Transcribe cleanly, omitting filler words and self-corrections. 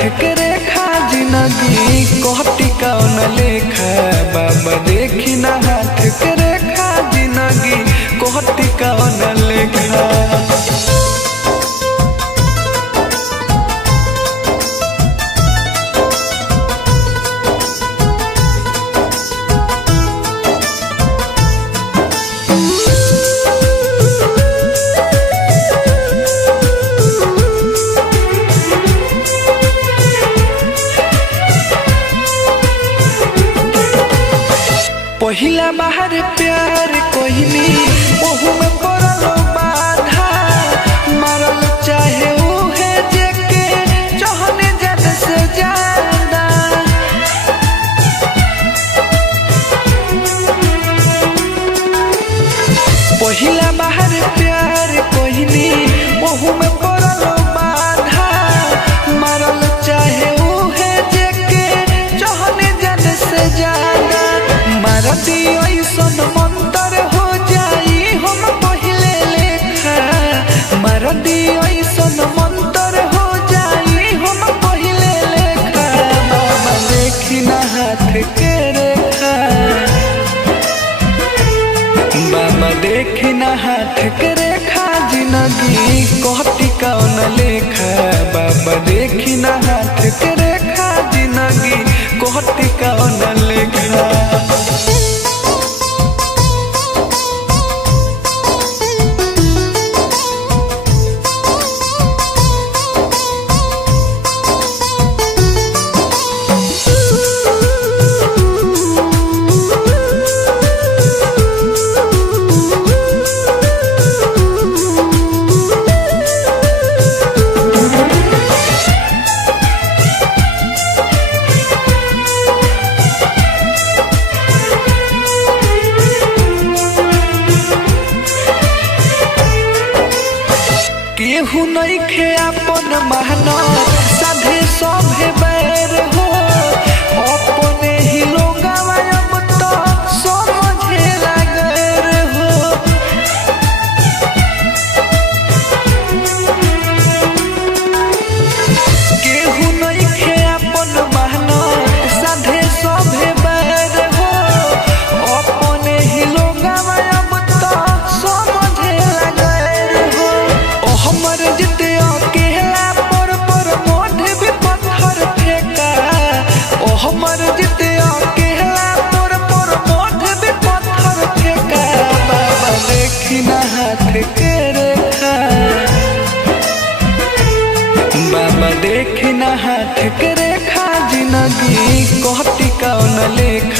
के रेखा जिंदगी कोहटी कौन लेखा। बाबा देखी ना हाथ के रेखा जिंदगी कोहटी कौन लेखा। पहिला बाहर प्यार कोहिनी ओहू में पड़लो बाधा। मारल चाहे उहे जेके चाहने जद से ज्यादा। पहिला बाहर प्यार कोहिनी ओहू में पड़लो बाधा। मारल चाहे उहे जेके चाहने जद से ज्यादा। मारती ऐसन मंतर हो जाई हम पहिले लेखा। मारती ऐसन मंतर हो जाई हम पहिले लेखा। बाबा देखी ना हाथ के रेखा। बाबा देखी ना हाथ के रेखा जिंदगी कोहटी कौन लेखा। बाबा देखी ना हाथ के रेखा जिंदगी कोहटी कौन लेखा। केहू नइखे अपन मेहनत साधे सभे बैर हो। अपने ही लोगवा अब तो समझे लागैर हो। केहू नइखे अपन मेहनत साधे सभे बैर हो। अपने ही लोगवा अब तो समझे लागैर हो। हमर जिते अकेला पर मोढ़ भी पत्थर फेंका। ओ हमर जिते अकेला पर मोढ़ भी पत्थर फेंका। बाबा देखी ना हाथ के रेखा। बाबा देखी ना हाथ के रेखा जिंदगी कोहटी कौन लेखा।